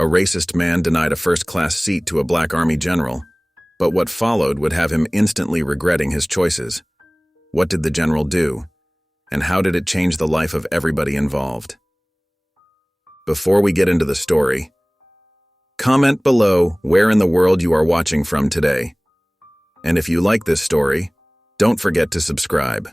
A racist man denied a first-class seat to a black army general, but what followed would have him instantly regretting his choices. What did the general do, and how did it change the life of everybody involved? Before we get into the story, comment below where in the world you are watching from today. And if you like this story, don't forget to subscribe.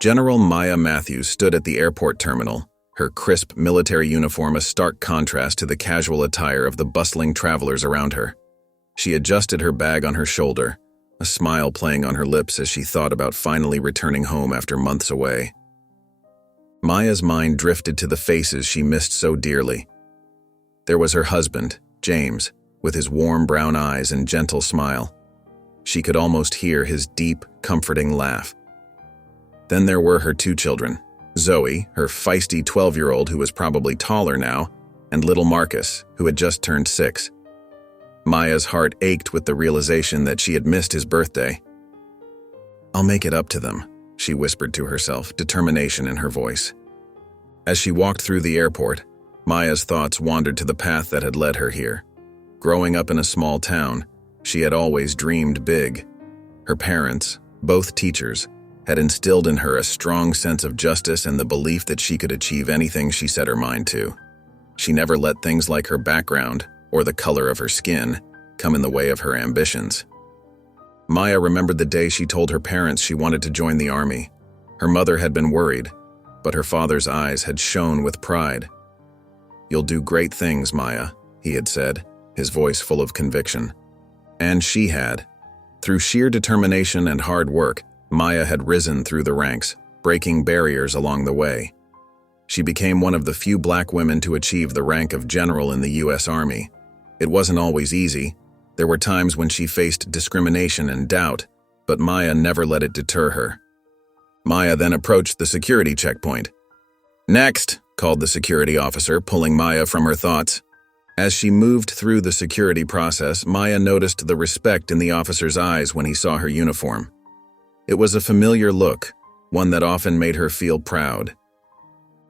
General Maya Matthews stood at the airport terminal, her crisp military uniform a stark contrast to the casual attire of the bustling travelers around her. She adjusted her bag on her shoulder, a smile playing on her lips as she thought about finally returning home after months away. Maya's mind drifted to the faces she missed so dearly. There was her husband, James, with his warm brown eyes and gentle smile. She could almost hear his deep, comforting laugh. Then there were her two children, Zoe, her feisty 12-year-old who was probably taller now, and little Marcus, who had just turned 6. Maya's heart ached with the realization that she had missed his birthday. "I'll make it up to them," she whispered to herself, determination in her voice. As she walked through the airport, Maya's thoughts wandered to the path that had led her here. Growing up in a small town, she had always dreamed big. Her parents, both teachers, had instilled in her a strong sense of justice and the belief that she could achieve anything she set her mind to. She never let things like her background or the color of her skin come in the way of her ambitions. Maya remembered the day she told her parents she wanted to join the army. Her mother had been worried, but her father's eyes had shone with pride. "You'll do great things, Maya," he had said, his voice full of conviction. And she had. Through sheer determination and hard work, Maya had risen through the ranks, breaking barriers along the way. She became one of the few black women to achieve the rank of general in the U.S. Army. It wasn't always easy. There were times when she faced discrimination and doubt, but Maya never let it deter her. Maya then approached the security checkpoint. "Next," called the security officer, pulling Maya from her thoughts. As she moved through the security process, Maya noticed the respect in the officer's eyes when he saw her uniform. It was a familiar look, one that often made her feel proud.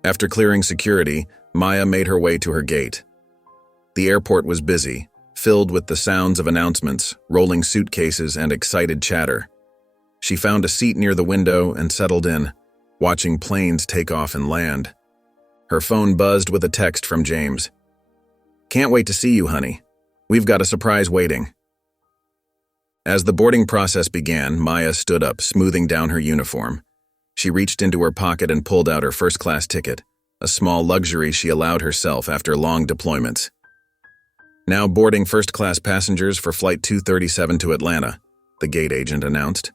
After clearing security, Maya made her way to her gate. The airport was busy, filled with the sounds of announcements, rolling suitcases, and excited chatter. She found a seat near the window and settled in, watching planes take off and land. Her phone buzzed with a text from James. "Can't wait to see you, honey. We've got a surprise waiting." As the boarding process began, Maya stood up, smoothing down her uniform. She reached into her pocket and pulled out her first-class ticket, a small luxury she allowed herself after long deployments. "Now boarding first-class passengers for Flight 237 to Atlanta," the gate agent announced.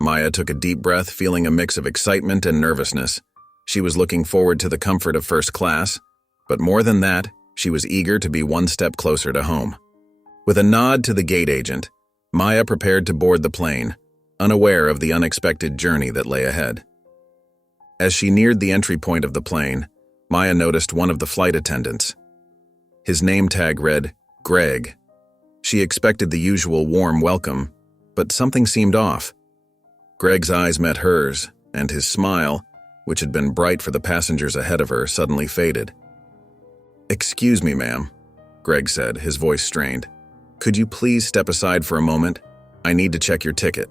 Maya took a deep breath, feeling a mix of excitement and nervousness. She was looking forward to the comfort of first class, but more than that, she was eager to be one step closer to home. With a nod to the gate agent, Maya prepared to board the plane, unaware of the unexpected journey that lay ahead. As she neared the entry point of the plane, Maya noticed one of the flight attendants. His name tag read, Greg. She expected the usual warm welcome, but something seemed off. Greg's eyes met hers, and his smile, which had been bright for the passengers ahead of her, suddenly faded. "Excuse me, ma'am," Greg said, his voice strained. "Could you please step aside for a moment? I need to check your ticket."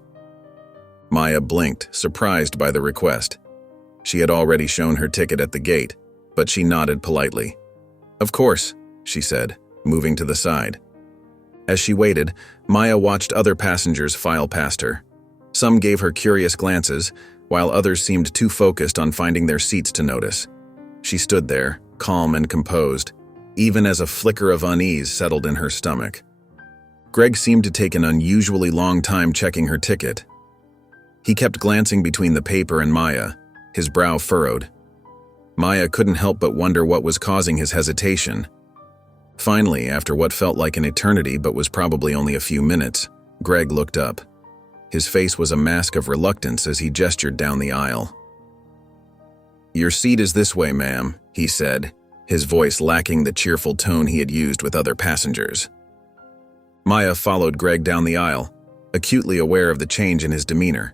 Maya blinked, surprised by the request. She had already shown her ticket at the gate, but she nodded politely. "Of course," she said, moving to the side. As she waited, Maya watched other passengers file past her. Some gave her curious glances, while others seemed too focused on finding their seats to notice. She stood there, calm and composed, even as a flicker of unease settled in her stomach. Greg seemed to take an unusually long time checking her ticket. He kept glancing between the paper and Maya, his brow furrowed. Maya couldn't help but wonder what was causing his hesitation. Finally, after what felt like an eternity but was probably only a few minutes, Greg looked up. His face was a mask of reluctance as he gestured down the aisle. "Your seat is this way, ma'am," he said, his voice lacking the cheerful tone he had used with other passengers. Maya followed Greg down the aisle, acutely aware of the change in his demeanor.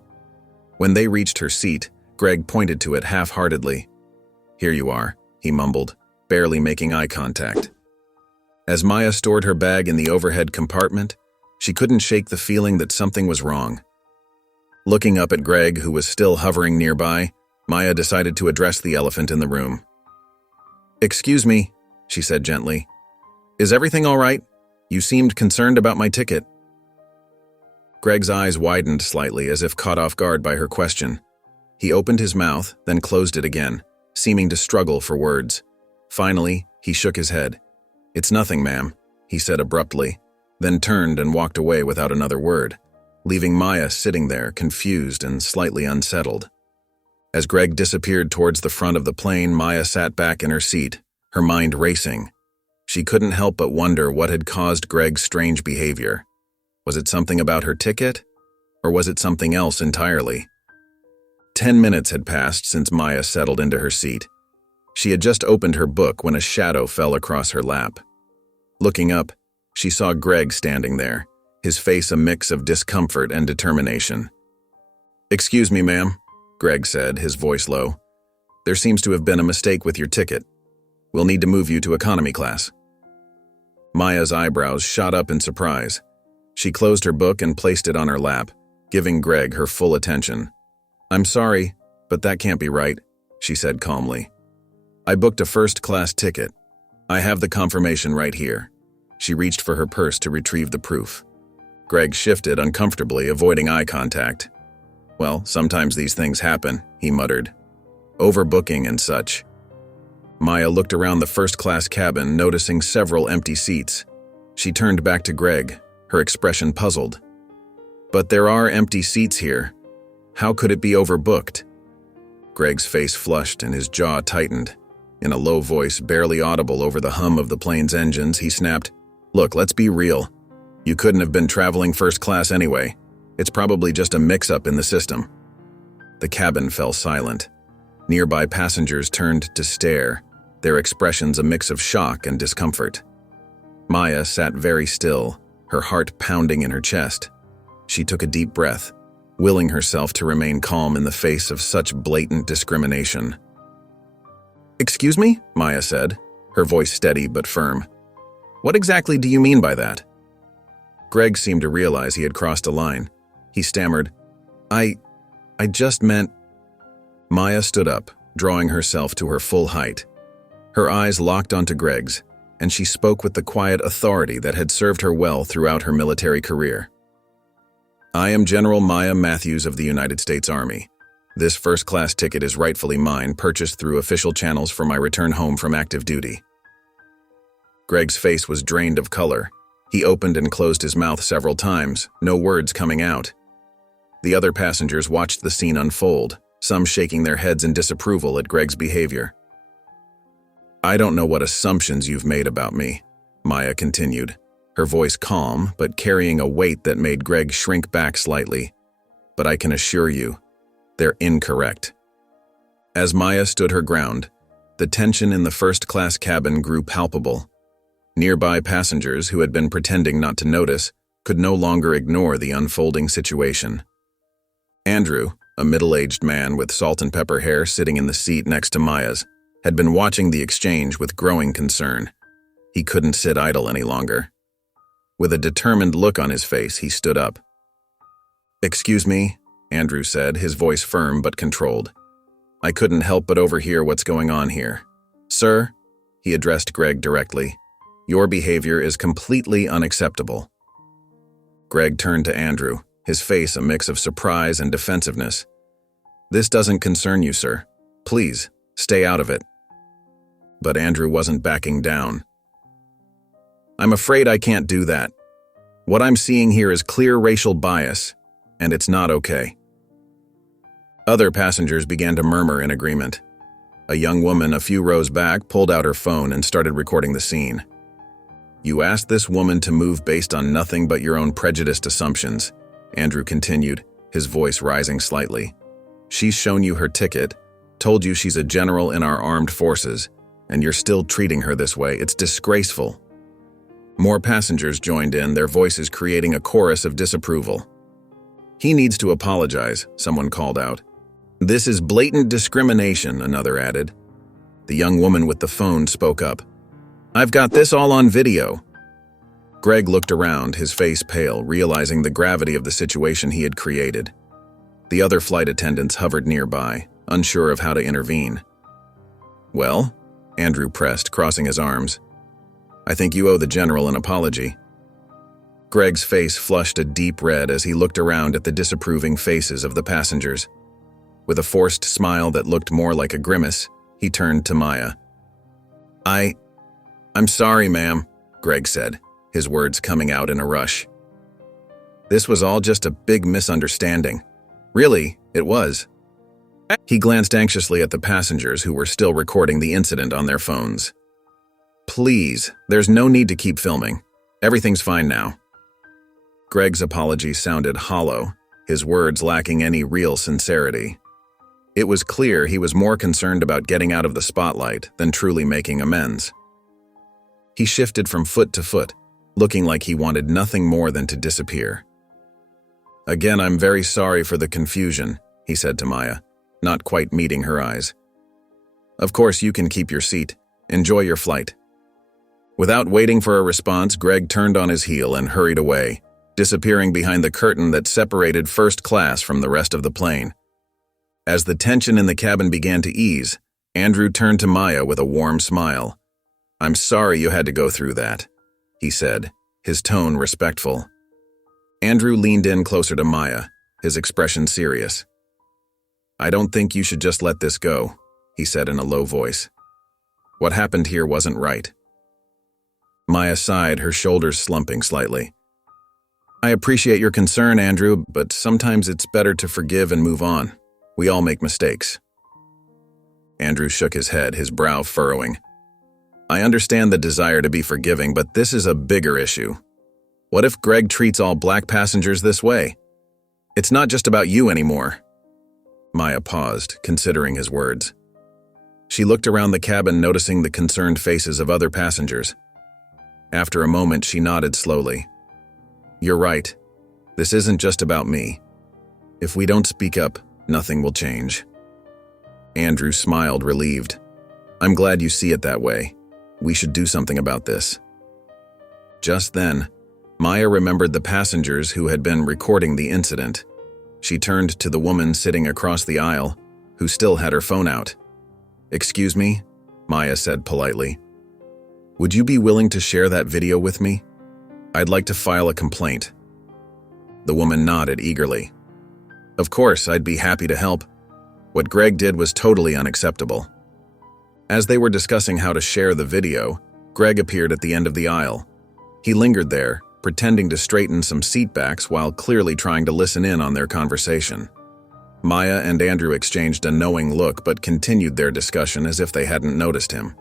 When they reached her seat, Greg pointed to it half-heartedly. "Here you are," he mumbled, barely making eye contact. As Maya stored her bag in the overhead compartment, she couldn't shake the feeling that something was wrong. Looking up at Greg, who was still hovering nearby, Maya decided to address the elephant in the room. "Excuse me," she said gently. "Is everything all right? You seemed concerned about my ticket." Greg's eyes widened slightly as if caught off guard by her question. He opened his mouth, then closed it again, seeming to struggle for words. Finally, he shook his head. "It's nothing, ma'am," he said abruptly, then turned and walked away without another word, leaving Maya sitting there, confused and slightly unsettled. As Greg disappeared towards the front of the plane, Maya sat back in her seat, her mind racing. She couldn't help but wonder what had caused Greg's strange behavior. Was it something about her ticket? Or was it something else entirely? 10 minutes had passed since Maya settled into her seat. She had just opened her book when a shadow fell across her lap. Looking up, she saw Greg standing there, his face a mix of discomfort and determination. "Excuse me, ma'am," Greg said, his voice low. "There seems to have been a mistake with your ticket. We'll need to move you to economy class." Maya's eyebrows shot up in surprise. She closed her book and placed it on her lap, giving Greg her full attention. "I'm sorry, but that can't be right," she said calmly. "I booked a first-class ticket. I have the confirmation right here." She reached for her purse to retrieve the proof. Greg shifted uncomfortably, avoiding eye contact. "Well, sometimes these things happen," he muttered. "Overbooking and such." Maya looked around the first-class cabin, noticing several empty seats. She turned back to Greg, her expression puzzled. "But there are empty seats here. How could it be overbooked?" Greg's face flushed and his jaw tightened. In a low voice, barely audible over the hum of the plane's engines, he snapped, "Look, let's be real. You couldn't have been traveling first class anyway. It's probably just a mix-up in the system." The cabin fell silent. Nearby passengers turned to stare, their expressions a mix of shock and discomfort. Maya sat very still, her heart pounding in her chest. She took a deep breath, willing herself to remain calm in the face of such blatant discrimination. "Excuse me?" Maya said, her voice steady but firm. "What exactly do you mean by that?" Greg seemed to realize he had crossed a line. He stammered, I just meant—" Maya stood up, drawing herself to her full height. Her eyes locked onto Greg's, and she spoke with the quiet authority that had served her well throughout her military career. "I am General Maya Matthews of the United States Army. This first-class ticket is rightfully mine, purchased through official channels for my return home from active duty." Greg's face was drained of color. He opened and closed his mouth several times, no words coming out. The other passengers watched the scene unfold, some shaking their heads in disapproval at Greg's behavior. "I don't know what assumptions you've made about me," Maya continued, her voice calm but carrying a weight that made Greg shrink back slightly. "But I can assure you, they're incorrect." As Maya stood her ground, the tension in the first-class cabin grew palpable. Nearby passengers who had been pretending not to notice could no longer ignore the unfolding situation. Andrew, a middle-aged man with salt and pepper hair sitting in the seat next to Maya's, had been watching the exchange with growing concern. He couldn't sit idle any longer. With a determined look on his face, he stood up. "Excuse me," Andrew said, his voice firm but controlled. "I couldn't help but overhear what's going on here. Sir," he addressed Greg directly, "your behavior is completely unacceptable." Greg turned to Andrew, his face a mix of surprise and defensiveness. "This doesn't concern you, sir. Please, stay out of it." But Andrew wasn't backing down. "I'm afraid I can't do that. What I'm seeing here is clear racial bias, and it's not okay." Other passengers began to murmur in agreement. A young woman a few rows back pulled out her phone and started recording the scene. "You asked this woman to move based on nothing but your own prejudiced assumptions," Andrew continued, his voice rising slightly. "She's shown you her ticket, told you she's a general in our armed forces, and you're still treating her this way. It's disgraceful." More passengers joined in, their voices creating a chorus of disapproval. "He needs to apologize," someone called out. "This is blatant discrimination," another added. The young woman with the phone spoke up. "I've got this all on video." Greg looked around, his face pale, realizing the gravity of the situation he had created. The other flight attendants hovered nearby, unsure of how to intervene. "Well?" Andrew pressed, crossing his arms. "I think you owe the general an apology." Greg's face flushed a deep red as he looked around at the disapproving faces of the passengers. With a forced smile that looked more like a grimace, he turned to Maya. I'm sorry, ma'am," Greg said, his words coming out in a rush. "This was all just a big misunderstanding. Really, it was." He glanced anxiously at the passengers who were still recording the incident on their phones. "Please, there's no need to keep filming. Everything's fine now." Greg's apology sounded hollow, his words lacking any real sincerity. It was clear he was more concerned about getting out of the spotlight than truly making amends. He shifted from foot to foot, looking like he wanted nothing more than to disappear. "Again, I'm very sorry for the confusion," he said to Maya, not quite meeting her eyes. "Of course, you can keep your seat. Enjoy your flight." Without waiting for a response, Greg turned on his heel and hurried away, disappearing behind the curtain that separated first class from the rest of the plane. As the tension in the cabin began to ease, Andrew turned to Maya with a warm smile. "I'm sorry you had to go through that," he said, his tone respectful. Andrew leaned in closer to Maya, his expression serious. "I don't think you should just let this go," he said in a low voice. "What happened here wasn't right." Maya sighed, her shoulders slumping slightly. "I appreciate your concern, Andrew, but sometimes it's better to forgive and move on. We all make mistakes." Andrew shook his head, his brow furrowing. "I understand the desire to be forgiving, but this is a bigger issue. What if Greg treats all black passengers this way? It's not just about you anymore." Maya paused, considering his words. She looked around the cabin, noticing the concerned faces of other passengers. After a moment, she nodded slowly. "You're right. This isn't just about me. If we don't speak up, nothing will change." Andrew smiled, relieved. "I'm glad you see it that way. We should do something about this." Just then, Maya remembered the passengers who had been recording the incident. She turned to the woman sitting across the aisle, who still had her phone out. "Excuse me," Maya said politely. "Would you be willing to share that video with me? I'd like to file a complaint." The woman nodded eagerly. "Of course, I'd be happy to help. What Greg did was totally unacceptable." As they were discussing how to share the video, Greg appeared at the end of the aisle. He lingered there, pretending to straighten some seatbacks while clearly trying to listen in on their conversation. Maya and Andrew exchanged a knowing look but continued their discussion as if they hadn't noticed him.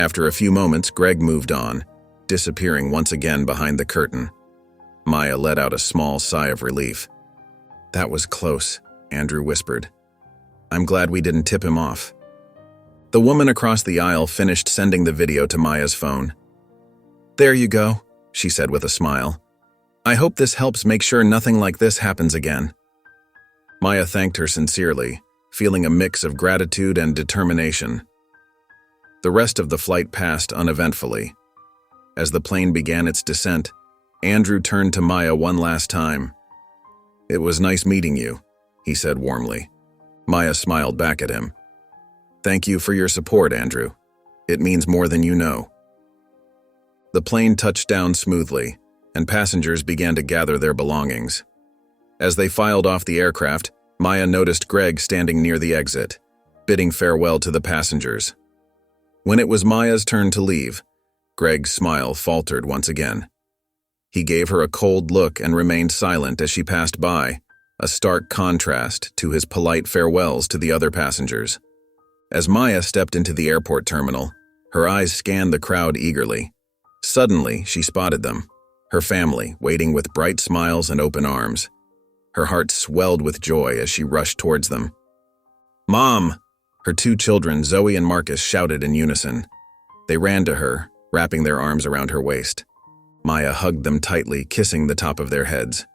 After a few moments, Greg moved on, disappearing once again behind the curtain. Maya let out a small sigh of relief. "That was close," Andrew whispered. "I'm glad we didn't tip him off." The woman across the aisle finished sending the video to Maya's phone. "There you go," she said with a smile. "I hope this helps make sure nothing like this happens again." Maya thanked her sincerely, feeling a mix of gratitude and determination. The rest of the flight passed uneventfully. As the plane began its descent, Andrew turned to Maya one last time. "It was nice meeting you," he said warmly. Maya smiled back at him. "Thank you for your support, Andrew. It means more than you know." The plane touched down smoothly, and passengers began to gather their belongings. As they filed off the aircraft, Maya noticed Greg standing near the exit, bidding farewell to the passengers. When it was Maya's turn to leave, Greg's smile faltered once again. He gave her a cold look and remained silent as she passed by, a stark contrast to his polite farewells to the other passengers. As Maya stepped into the airport terminal, her eyes scanned the crowd eagerly. Suddenly, she spotted them, her family waiting with bright smiles and open arms. Her heart swelled with joy as she rushed towards them. "Mom!" Her two children, Zoe and Marcus, shouted in unison. They ran to her, wrapping their arms around her waist. Maya hugged them tightly, kissing the top of their heads.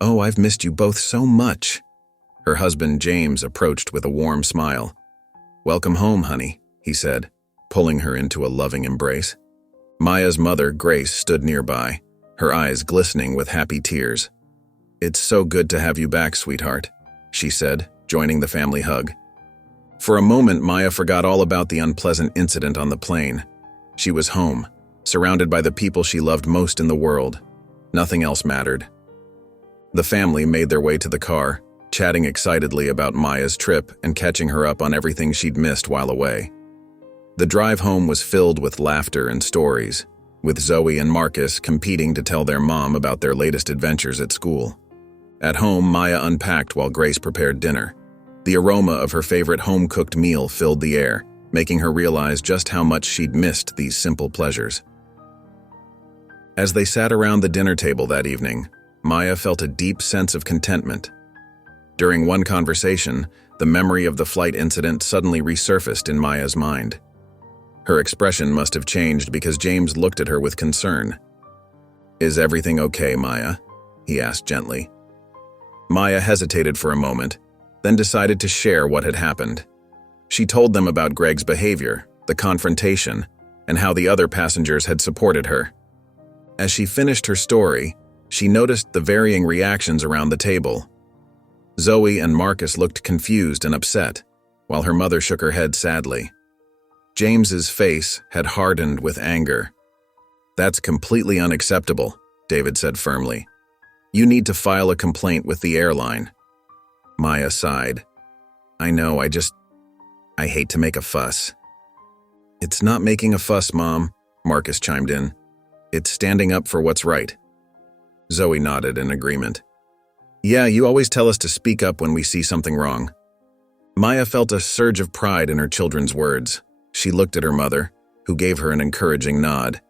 "Oh, I've missed you both so much." Her husband, James, approached with a warm smile. "Welcome home, honey," he said, pulling her into a loving embrace. Maya's mother, Grace, stood nearby, her eyes glistening with happy tears. "It's so good to have you back, sweetheart," she said, joining the family hug. For a moment, Maya forgot all about the unpleasant incident on the plane. She was home, surrounded by the people she loved most in the world. Nothing else mattered. The family made their way to the car, chatting excitedly about Maya's trip and catching her up on everything she'd missed while away. The drive home was filled with laughter and stories, with Zoe and Marcus competing to tell their mom about their latest adventures at school. At home, Maya unpacked while Grace prepared dinner. The aroma of her favorite home-cooked meal filled the air, making her realize just how much she'd missed these simple pleasures. As they sat around the dinner table that evening, Maya felt a deep sense of contentment. During one conversation, the memory of the flight incident suddenly resurfaced in Maya's mind. Her expression must have changed because James looked at her with concern. "Is everything okay, Maya?" he asked gently. Maya hesitated for a moment, then decided to share what had happened. She told them about Greg's behavior, the confrontation, and how the other passengers had supported her. As she finished her story, she noticed the varying reactions around the table. Zoe and Marcus looked confused and upset, while her mother shook her head sadly. James's face had hardened with anger. "That's completely unacceptable," David said firmly. "You need to file a complaint with the airline." Maya sighed. "I know, I hate to make a fuss." "It's not making a fuss, Mom," Marcus chimed in. "It's standing up for what's right." Zoe nodded in agreement. "Yeah, you always tell us to speak up when we see something wrong." Maya felt a surge of pride in her children's words. She looked at her mother, who gave her an encouraging nod,